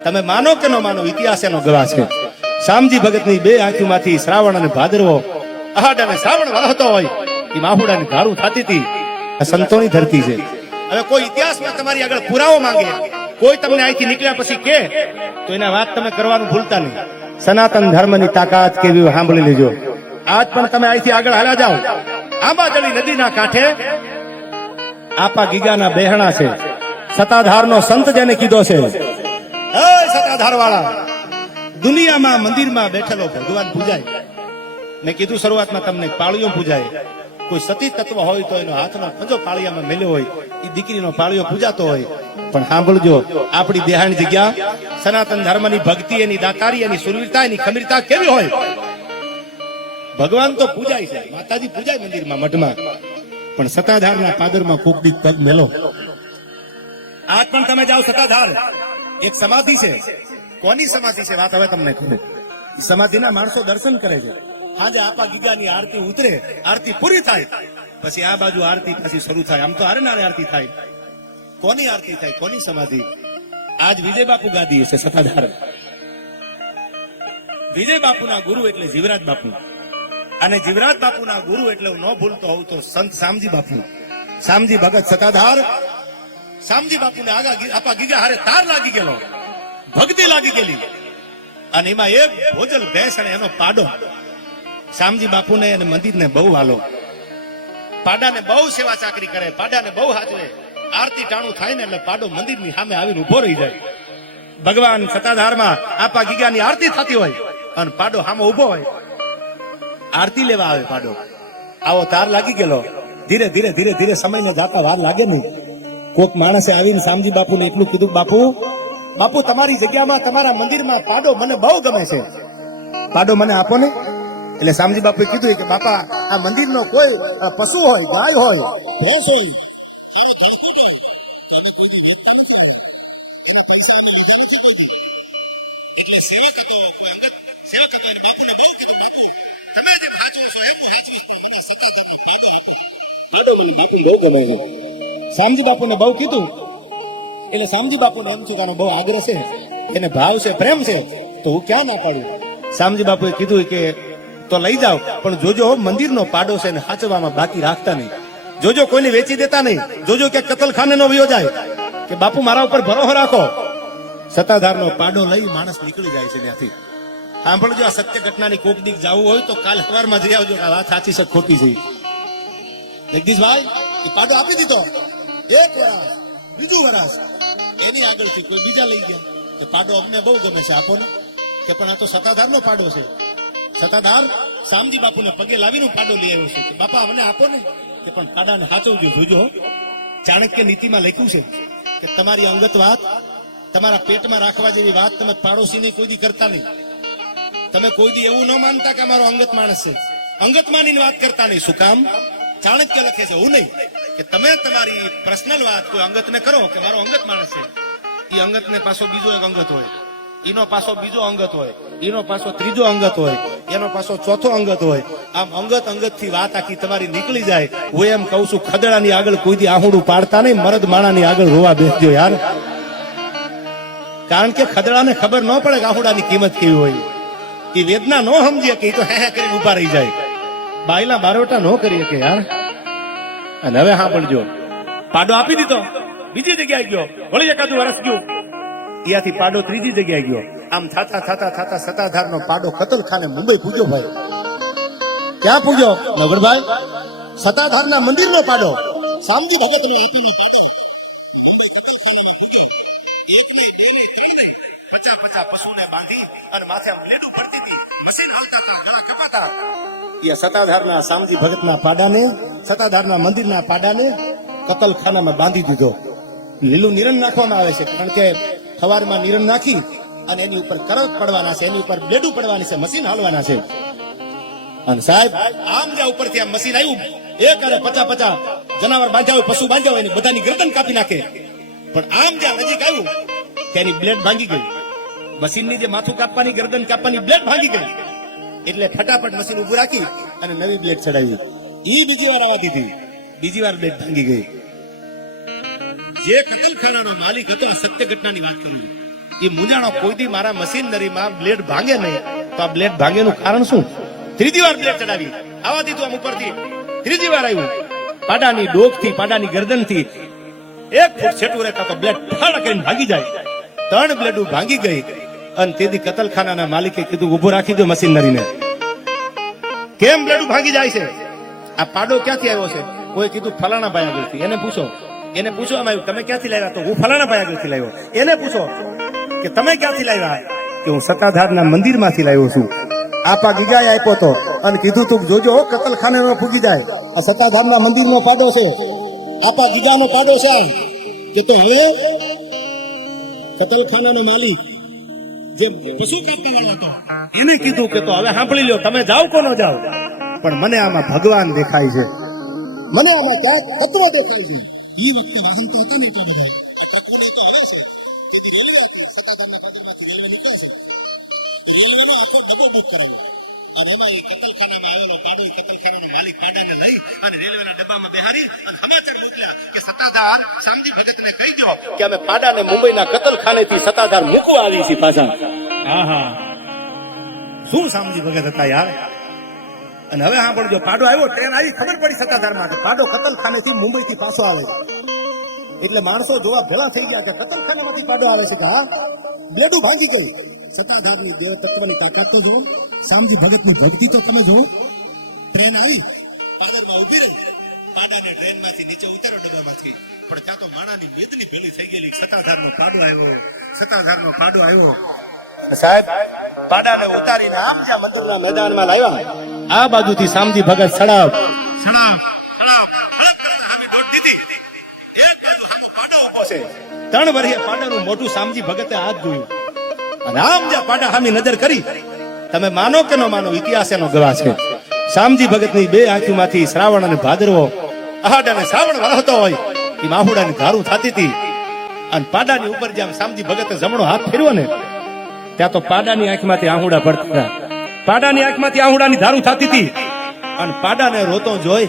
તમે માનો કે ન માનો, ઇતિહાસ એનો ગવાહ છે. શામજી ભગતની બે આંખોમાંથી શ્રાવણ અને ભાદરવો અહાડ અને શ્રાવણ વરસતો હોય એ માહુડાની ધારું થતી હતી. આ સંતોની ધરતી છે. હવે કોઈ ઇતિહાસમાં તમારી આગળ પુરાવો માંગે, કોઈ તમને અહીંથી નીકળ્યા પછી કે તો એના વાત તમે કરવાનું ભૂલતા નહીં. સનાતન ધર્મની તાકાત કેવી સાંભળી લેજો. આજ પણ તમે અહીંથી આગળ હાલ્યા જાઓ, આંબાજળી નદીના કાંઠે આપા ગીગાના બેહણા છે. સતાધારનો સંત જેને કીધો છે, સતાધાર વાળા દુનિયામાં મંદિરમાં બેઠેલો ભગવાન પૂજાય. મેં કીધું શરૂઆતમાં તમને પાળીઓ પૂજાય. કોઈ સતી તત્વ હોય તો એનો હાથનો પંજો પાળિયામાં મેલ્યો હોય, એ દીકરીનો પાળિયો પૂજાતો હોય. પણ સાંભળજો, આપણી દેહાની જગ્યા સનાતન ધર્મની ભક્તિ, એની દાતારી, એની સુરવીરતા, એની ખમીરતા કેવી હોય. ભગવાન તો પૂજાય છે, માતાજી પૂજાય મંદિરમાં, મઠમાં, પણ સતાધારના પાદરમાં કોક દી પગ મેલો. આજ પણ તમે જાઓ સતાધાર, એક સમાધિ છે. કોની સમાધિ છે વાત હવે તમને કહું. સમાધિના માણસો દર્શન કરે છે. આજે આપા ગીગાની આરતી ઉતરે, આરતી પૂરી થાય પછી આ બાજુ આરતી પછી શરૂ થાય. આમ તો હારે આરતી થાય. કોની આરતી થાય, કોની સમાધિ? આજ વિજય બાપુ ગાદી છે સતાધાર. વિજય બાપુના ગુરુ એટલે જીવરાજ બાપુ, અને જીવરાજ બાપુના ગુરુ એટલે હું ન ભૂલતો હોઉં તો સંત શામજી બાપુ, શામજી ભગત સતાધાર. શામજી બાપુને આગા આપા ગીગા હારે તાર લાગી ગયેલો, ભક્તિ લાગી ગયેલી, અને એમાં એક ભોજલ ભેંસ અને એનો પાડો. શામજી બાપુને અને મંદિરને બહુ વાલો, પાડાને બહુ સેવા ચાકરી કરે, પાડાને બહુ હાજરે. આરતી ટાણું થાય ને એટલે પાડો મંદિરની સામે આવીને ઉભો રહી જાય. ભગવાન સતાધારમાં આપા ગીગાની આરતી થતી હોય અને પાડો સામે ઉભો હોય, આરતી લેવા આવે પાડો. આવો તાર લાગી ગયેલો. ધીરે ધીરે ધીરે ધીરે સમયને જાતા વાર લાગે નહીં. કોક માણસે આવીને શામજી બાપુને એટલું કીધું, બાપુ બાપુ તમારી જગ્યામાં, તમારા મંદિરમાં પાડો મને બહુ ગમે છે, પાડો મને આપો ને. એટલે શામજી બાપુએ કીધું કે બાપા, આ મંદિરનો કોઈ પશુ હોય, ગાય હોય, ભેંસ હોય, શામજી બાપુને બહુ કીધું. એટલે શામજી બાપુને એમ થયું કે બહુ આગ્રહ છે, એને ભાવ છે, પ્રેમ છે, તો હું ક્યાં ના પાડું. શામજી બાપુએ કીધું કે તો લઈ જાઓ, પણ જોજો મંદિરનો પાડો છે ને સાચવામાં બાકી રાખતા નહીં. જોજો કોઈને વેચી દેતા નહીં. જોજો કે કતલખાને નો વયો જાય. કે બાપુ મારા ઉપર ભરોસો રાખો. સતાધારનો પાડો લઈ માણસ નીકળી જાય છે ત્યાંથી. સાંભળજો, આ સત્ય ઘટનાની કોક દીક જવું હોય તો કાલ સવારમાં જઈ આવજો. આ વાત સાચી છે ખોટી છે. જગદીશભાઈ એ પાડો આપી દીધો. એક વરસ, બીજું વરસ, એની આગળથી કોઈ બીજા લઈ ગયા. કે પાડો અમને બહુ ગમે છે, આપો ને. કે પણ આ તો સતાધારનો પાડો છે. સતાધાર શામજી બાપુને પગે લાવીને પાડો લઈ આવ્યો છે. કે બાપા અમને આપો ને. કે પણ પાડાને સાચવજો. જોજો, ચાણક્ય નીતિમાં લખ્યું છે કે તમારી અંગત વાત, તમારા પેટમાં રાખવા જેવી વાત તમે પાડોશીને કોઈ દી કરતા નહીં. તમે કોઈ દી એવું ન માનતા કે અમારો અંગત માણસ છે, અંગત માનીને વાત કરતા નહીં. શું કામ? ચાણક્ય લખે છે હું નહીં, કે તમે તમારી પર્સનલ વાત કોઈ અંગતને કરો કે મારો અંગત માણસ છે. એ અંગતને પાછો બીજો એક અંગત હોય, એનો પાછો બીજો અંગત હોય, એનો પાછો ત્રીજો અંગત હોય, એનો પાછો ચોથો અંગત હોય. આમ અંગત અંગત થી વાત આખી તમારી નીકળી જાય. હું એમ કઉ છું, ખદડાની આગળ કોઈ દી આહુડું પાડતા નહીં. મરદ માણાની આગળ રોવા બેસજો યાર. કારણ કે ખદડાને ખબર ન પડે કે આહુડાની કિંમત કેવી હોય. એ વેદના નો સમજીએ કે એ તો હે કરીને ઉભા રહી જાય. બાયલા બારોટા નો કરીએ કે યાર. અને હવે સાંભળજો, પાડો આપી દીધો, બીજી જગ્યાએ ગયો, વળી એકાદું વર્ષ ગયું, ત્યાંથી પાડો ત્રીજી જગ્યાએ ગયો. આમ થાતા થાતા થાતા સતાધારનો પાડો કતલખાને મુંબઈ પૂજ્યો. ભાઈ ક્યાં પૂજ્યો નગરભાઈ? સતાધારના મંદિરનો પાડો શામજી ભગતનો આપી. સતાધારના શામજી ભગતના પાડાને, સતાધારના મંદિરના પાડાને કતલખાનામાં બાંધી દીધો. લીલું નિરણ નાખવામાં આવે છે, કારણ કે સવારમાં નિરણ નાખી અને એની ઉપર કરત પડવાના છે, એની ઉપર બ્લેડું પડવાની છે, મશીન હાલવાના છે. અને સાહેબ આમ જ્યાં ઉપરથી આ મશીન આવ્યું, એક અરે 50 જનાવર બાંધ્યા હોય, પશુ બાંધ્યા હોય, બધાની ગરદન કાપી નાખે. પણ આમ જ્યાં નજીક આવ્યું તેની બ્લેડ ભાંગી ગઈ. મશીનની જે માથું કાપવાની, ગરદન કાપવાની બ્લેડ ભાંગી ગઈ. એટલે ફટાફટ મશીન ઉભું રાખી અને નવી બ્લેડ ચડાવી. ઈ બીજી વાર આવવા દીધી, બીજી વાર બ્લેડ ભાંગી ગઈ. જે કતલખાનાનો માલિક હતો, સત્ય ઘટનાની વાત કરું, એ મુંજાણો કોઈ દી મારા મશીનરીમાં બ્લેડ ભાંગે નહીં, તો આ બ્લેડ ભાંગેનું કારણ શું? ત્રીજી વાર બ્લેડ ચડાવી, આવા દીધું આમ ઉપરથી, ત્રીજી વાર આવ્યું, પાડાની ડોકથી, પાડાની ગરદનથી 1 ફૂટ છેટું રહેતા તો બ્લેડ ફાડ કરીને ભાગી જાય. 3 બ્લેડો ભાંગી ગઈ અને તેથી કતલખાનાના માલિકે કીધું ઉભો રાખી દો મશીનરીને. કેમ બ્લેડો ભાંગી જાય છે? આ પાડો ક્યાંથી આવ્યો છે? કોઈ કીધું ફલાણા ભાઈ આગળથી. એને પૂછવામાં આવ્યું તમે ક્યાંથી લાવ્યા? તો હું ફલાણા ભાઈ આગળથી લાવ્યો. એને પૂછો કે તમે ક્યાંથી લાવ્યા? કે હું સત્તાધારના મંદિરમાંથી લાવ્યો છું. આપા ગીગાએ આપ્યો તો અને કીધું તું જોજો કતલખાનામાં ફૂગી જાય. આ સત્તાધારના મંદિરનો પાડો છે, આપા ગીગાનો પાડો છે. આ કે તો હવે કતલખાનાનો માલિક જે પશુ કાપવા વાળો હતો એને કીધું કે તો હવે સાંભળી લ્યો, તમે જાઓ કોનો જાઓ, પણ મને આમાં ભગવાન દેખાય છે, મને આમાં ક્યાંક તત્વ દેખાય છે. એ વખતે વાહન તો હતા નહીં પાડો ભાઈ, ટ્રકોને તો આવે છે કે રેલવે સત્તાધારના પાદરમાંથી રેલવે નીકળે છે, રેલવેનો આખો ડબ્બો બુક કરાવ્યો અને એમાં એ કતલખાનામાં આવેલો પાડો કતલખાનાનો માલિક પાડાને લઈ અને રેલવેના ડબ્બામાં બેહારી અને સમાચાર મોકલ્યા કે સત્તાધાર શામજી ભગતને કહી દો કે અમે પાડાને મુંબઈના કતલખાનેથી સત્તાધાર મૂકવા આવી છીએ પાછા. આહા, શું શામજી ભગત હતા યાર. અને હવે સાંભળજો, પાડો આવ્યો, ટ્રેન આવી, ખબર પડી સત્તાધારમાં પાડો કતલખાનેથી મુંબઈથી પાછો આવે છે. એટલે માણસો જોવા ભેળા થઈ ગયા કે કતલખાનામાંથી પાડો આવે છે કે હા, બ્લેડો ભાંગી ગઈ. સત્તાધારની દેવ તત્વની તાકાત તો જુઓ, શામજી ભગતની ભક્તિ તો તમે જુઓ. ટ્રેન આવી, પાદરમાં ઉભી રહી, પાડાને ટ્રેનમાંથી નીચે ઉતારો ડબ્બામાંથી, પણ ત્યાં તો માણાની મેદની ભેલી થઈ ગયેલી. સત્તાધારનો પાડો આવ્યો. સાહેબ પાડાને ઉતારીને આમ જ્યાં મંદિરના મેદાનમાં લાવ્યા, આ બાજુથી શામજી ભગત સડાવ 3 વર્ષે પાડાનું મોટું શામજી ભગતે હાથ જોયું અને આમ જ્યાં પાડા સામે નજર કરી, તમે માનો કે ન માનો, ઇતિહાસ એનો ગવાહ છે. શામજી ભગતની 2 આંખોમાંથી શ્રાવણ અને ભાદરવો, આહાડ અને શ્રાવણ વરસતો હોય એ માહુડાની ધારું થતી હતી. અને પાડાની ઉપર જેમ શામજી ભગતે જમણો હાથ ફેરવ્યો ને, ત્યાં તો પાડાની આંખમાંથી આહુડા પડતા હતા, પાડાની આંખમાંથી આહુડાની ધારું થતી હતી. અને પાડાને રોતો જોઈ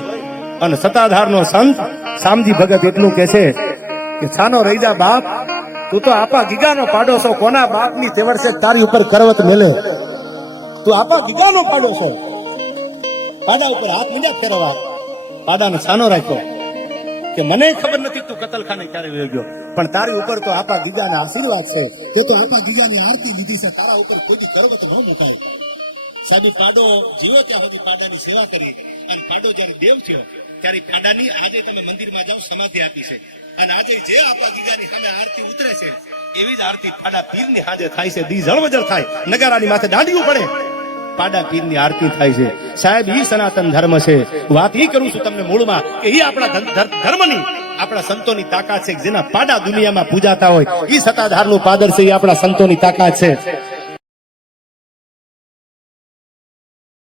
અને સત્તાધારનો સંત શામજી ભગત એટલું કહે છે કે છાનો રહી જા બાપ, તું તો આપા ગીગાનો પાડો છો, કોના બાપની તેવર છે તારી ઉપર કરવત મેલે, તું આપા ગીગાનો પાડો છો. પાડા ઉપર હાથ મીંડા ફેરવા, પાડાને છાનો રાખ્યો કે મને ખબર નથી તું કતલખાને ક્યારે વયો ગયો, પણ તારી ઉપર તો આપા ગીગાના આશીર્વાદ છે, તે તો આપા ગીગાની આરતી લીધી છે, તારા ઉપર કોઈ કરવત ન મુકાય. સાહેબ પાડો જીવો ત્યાં સુધી પાડાની સેવા કરી, અને પાડો જયારે દેવ થયો ત્યારે પાડાની આજે તમે મંદિરમાં જાઓ સમાધિ આપી છે, અને આજે જે આપા ગીગાની સામે આરતી ઉતરે છે એવી જ આરતી પાડા પીરની સાંજે થાય છે. દી જળવજળ થાય, નગારાની માથે દાંડિયું પડે, પાડા પીરની આરતી થાય છે. સાહેબ ઈ સનાતન ધર્મ છે. વાત ઈ કરું છું તમને મૂળમાં કે ઈ આપણા ધર્મની, આપણા સંતોની તાકાત છે. જેના પાડા દુનિયામાં પૂજાતા હોય ઈ સત્તાધારનું પાદર છે, ઈ આપણા સંતોની તાકાત છે.